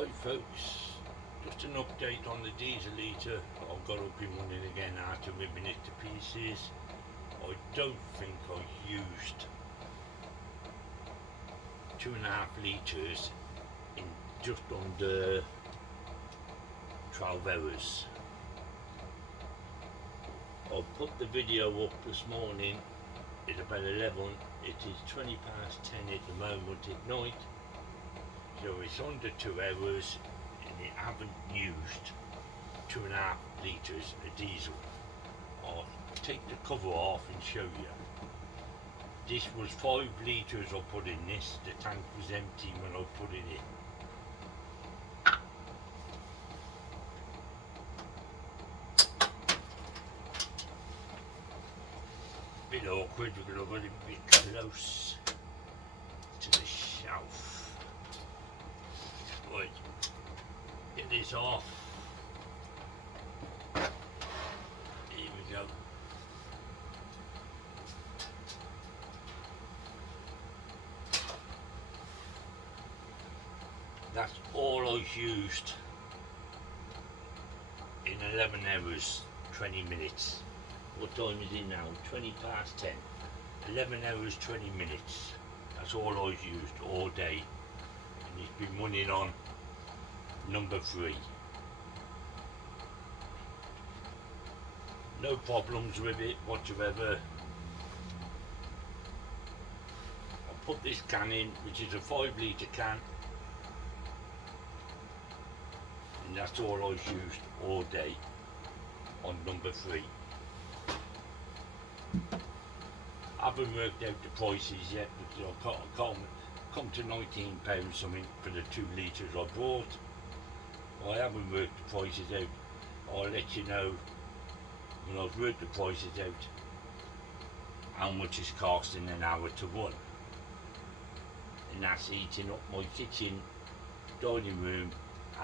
Hi folks, just an update on the diesel heater. I've got up and running again after ripping it to pieces. I don't think I used 2.5 litres in just under 12 hours. I put the video up this morning at about 11. It is 20 past 10 at the moment at night. So it's under 2 hours and you haven't used 2.5 litres of diesel. I'll take the cover off and show you. This was 5 litres I put in this. The tank was empty when I put it in. Bit awkward because I've got it a bit close to the shelf. Right, get this off. Here we go. That's all I've used in 11 hours, 20 minutes. What time is it now? 20 past 10. 11 hours, 20 minutes. That's all I've used all day. And it's been running on number 3. No problems with it whatsoever. I put this can in, which is a 5 litre can. And that's all I've used all day on number 3. I haven't worked out the prices yet, but I can't come to £19 something for the 2 litres I bought. I haven't worked the prices out. I'll let you know when I've worked the prices out how much it's costing an hour to run. And that's eating up my kitchen, dining room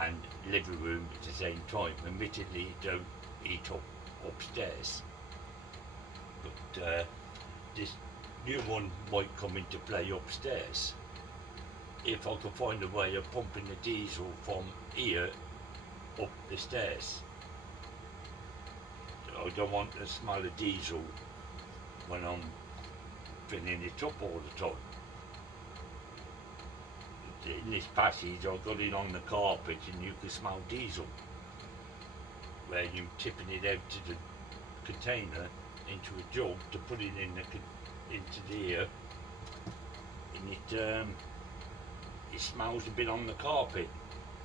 and living room at the same time. Admittedly it don't eat up upstairs, but this new one might come into play upstairs if I can find a way of pumping the diesel from here up the stairs. I don't want to smell of diesel when I'm filling it up all the time. In this passage I've got it on the carpet and you can smell diesel where you're tipping it out to the container into a jug to put it in into the air, and it smells a bit on the carpet.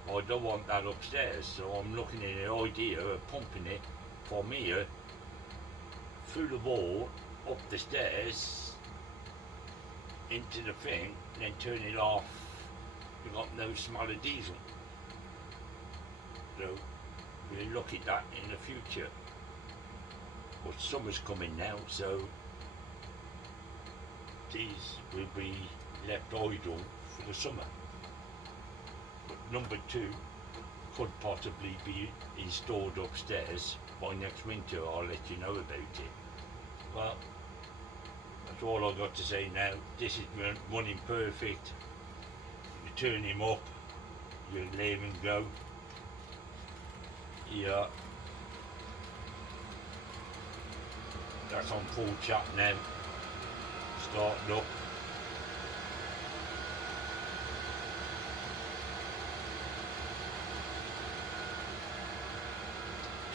I don't want that upstairs, so I'm looking at the idea of pumping it from here through the wall up the stairs into the thing, and then turn it off. You've got no smell of diesel. So we'll look at that in the future. But summer's coming now, so these will be left idle for the summer. But number 2 could possibly be installed upstairs by next winter. I'll let you know about it. Well, that's all I've got to say now. This is running perfect. You turn him up, you let him go. Yeah. That's on full chat now, starting up.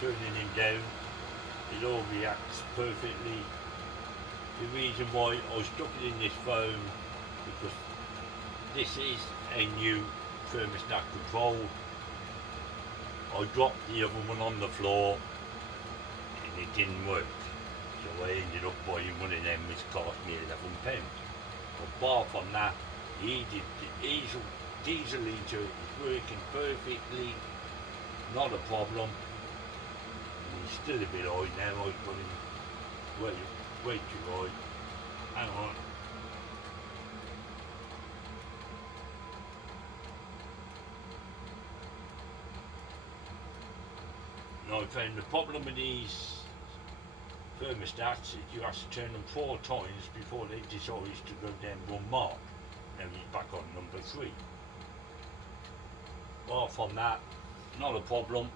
Turning him down, it all reacts perfectly. The reason why I stuck it in this foam, because this is a new thermostat control. I dropped the other one on the floor and it didn't work. So I ended up buying one of them, which cost me £11. But apart from that, the diesel heater is working perfectly, not a problem. And he's still a bit high now. I put him way too high. Hang on. Now I found the problem with these thermostats is you have to turn them 4 times before they decide to go down 1 mark. Now he's back on number 3. apart from that, not a problem.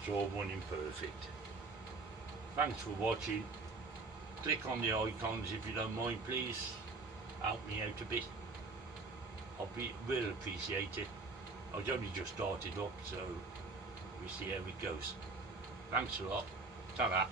It's all running perfect. Thanks for watching. Click on the icons if you don't mind, please. Help me out a bit. Will appreciate it. I've only just started up, so we see how it goes. Thanks a lot. Ta-da.